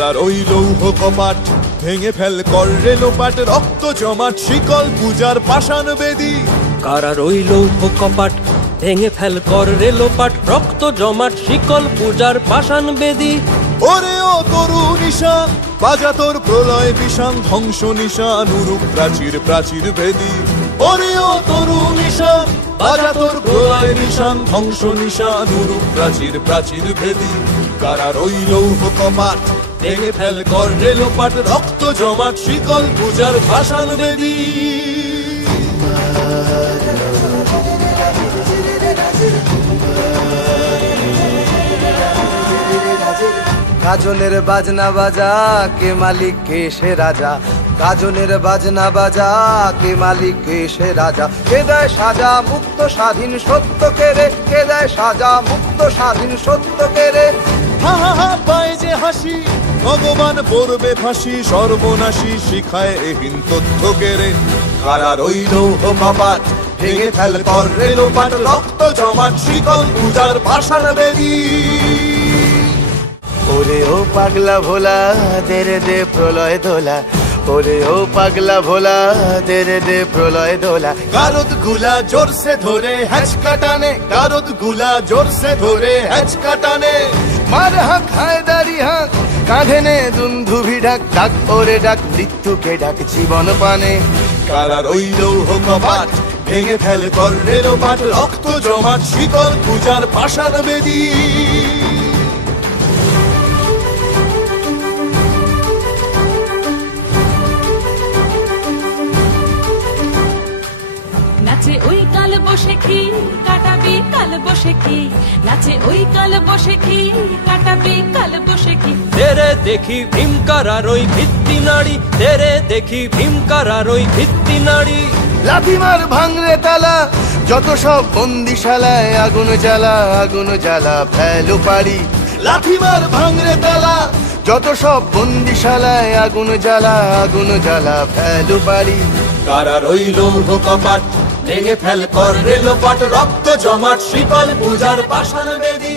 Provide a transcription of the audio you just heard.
কারার ওই লৌহ কপাট ভেঙে ফেল কর রে লোপাট, রক্ত জমাট শিকল পূজার পাষাণ বেদী। কারার ওই লৌহ কপাট ভেঙে ফেল কর রে লোপাট, রক্ত জমাট শিকল পূজার পাষাণ বেদী। ওরে ও তরু নিশান বাজা তোর প্রলয় বিষান, ধ্বংস নিশান উরুক প্রাচীর প্রাচীর ভেদী। ওরে ও তরু নিশান বাজা তোর প্রলয় নিশান, ধ্বংস নিশান উরুক প্রাচীর প্রাচীর ভেদী। কারার ওই লৌহ কপাট ভেঙে ফেল কর রে লোপাট, রক্ত জমাট শিকল পূজার পাষাণ বেদী। গাজনের বাজনা বাজা কে মালিক কে সে রাজা, গাজনের বাজনা বাজা কে মালিক কে সে রাজা। কে দেয় সাজা মুক্ত স্বাধীন সত্য কেড়ে, কে দেয় সাজা মুক্ত স্বাধীন সত্য কেড়ে। হা হা হা পায় যে হাসি ভগবান পড়বে ফাঁসি, সর্বনাশী শিখায় এহীন তথ্য কেড়ে। কারার ওই লৌহ কপাট ভেঙে ফেল কর রে লোপাট, রক্ত জমাট শিকল পূজার পাষাণ বেদী। ওরে ও পাগলা ভোলা দে রে দে প্রলয় দোলা, ওরে ও পাগলা ভোলা দে রে দে প্রলয় দোলা। গারদ গুলা জোরসে ধরে হ্যাচকা টানে, গারদ গুলা জোরসে ধরে হ্যাচকা টানে। মার হাঁক হায়দারি হাঁক কাঁধে নে দুন্ধুভি ডাক, ডাক ওরে ডাক মৃত্যুকে ডাক জীবন পানে। কারার ওই লৌহ কপাট ভেঙে ফেল কর রে লোপাট, রক্ত জমাট শিকল পূজার পাষাণ বেদী। নাচে ওই কাল বসে কি কাটাবি কাল বসে কি, নাচে ওই কাল বসে কি কাটাবি কাল বসে কি। তেরে দেখি ভীমকারার ওই ভিত্তি নাড়ি, তেরে দেখি ভীমকারার ওই ভিত্তি নাড়ি। লাথিমার ভাঙরে তালা যত সব বন্দিশালায়, আগুন জ্বালা আগুন জ্বালা ফেলো পারি। লাথিমার ভাঙরে তালা যত সব বন্দিশালায়, আগুন জ্বালা আগুন জ্বালা ফেলো পারি। কারার ওই লৌহ কপাট ভেঙে ফেল কর রে লোপাট, রক্ত জমাট শিকল পূজার পাষাণ বেদী।